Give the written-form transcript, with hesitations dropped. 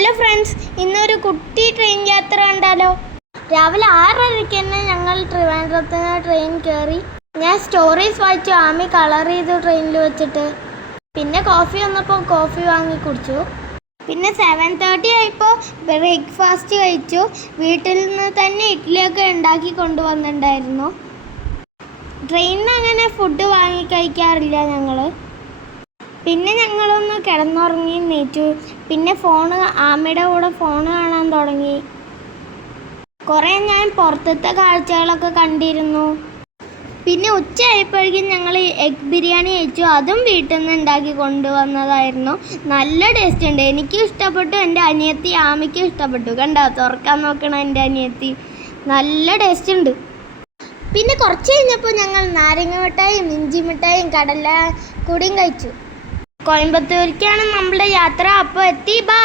Hello friends, ഇന്നൊരു കുട്ടി train യാത്ര കണ്ടാലോ? രാവിലെ 6:30 തന്നെ ഞങ്ങൾ ട്രിവാൻഡ്രത്ത് നിന്ന് ട്രെയിൻ കയറി. ഞാൻ സ്റ്റോറീസ് വായിച്ചു, ആമി കളർ ചെയ്തു ട്രെയിനിൽ വെച്ചിട്ട്. പിന്നെ കോഫി വന്നപ്പോൾ കോഫി വാങ്ങി കുടിച്ചു. പിന്നെ 7:30 ആയപ്പോൾ ബ്രേക്ക്ഫാസ്റ്റ് കഴിച്ചു. വീട്ടിൽ നിന്ന് തന്നെ ഇഡ്ഡലിയൊക്കെ ഉണ്ടാക്കി കൊണ്ടുവന്നിട്ടുണ്ടായിരുന്നു. ട്രെയിനിൽ നിന്ന് അങ്ങനെ ഫുഡ് വാങ്ങി കഴിക്കാറില്ല ഞങ്ങൾ. പിന്നെ ഞങ്ങളൊന്ന് കിടന്നുറങ്ങി നീച്ചു. പിന്നെ ആമയുടെ കൂടെ ഫോൺ കാണാൻ തുടങ്ങി. കുറേ ഞാൻ പുറത്തത്തെ കാഴ്ചകളൊക്കെ കണ്ടിരുന്നു. പിന്നെ ഉച്ചയായപ്പോഴേക്കും ഞങ്ങൾ എഗ് ബിരിയാണി കഴിച്ചു. അതും വീട്ടിൽ നിന്ന് ഉണ്ടാക്കി കൊണ്ടുവന്നതായിരുന്നു. നല്ല ടേസ്റ്റ് ഉണ്ട്, എനിക്കും ഇഷ്ടപ്പെട്ടു, എൻ്റെ അനിയത്തി ആമയ്ക്കും ഇഷ്ടപ്പെട്ടു. കണ്ടോ, തുറക്കാൻ നോക്കണം എൻ്റെ അനിയത്തി. നല്ല ടേസ്റ്റ് ഉണ്ട്. പിന്നെ കുറച്ച് കഴിഞ്ഞപ്പോൾ ഞങ്ങൾ നാരങ്ങ മിഠായും ഇഞ്ചി മിഠായും കടല കൂടിയും കഴിച്ചു. കോയമ്പത്തൂരിലേക്കാണ് നമ്മുടെ യാത്ര. അപ്പോൾ എത്തി. ബൈ.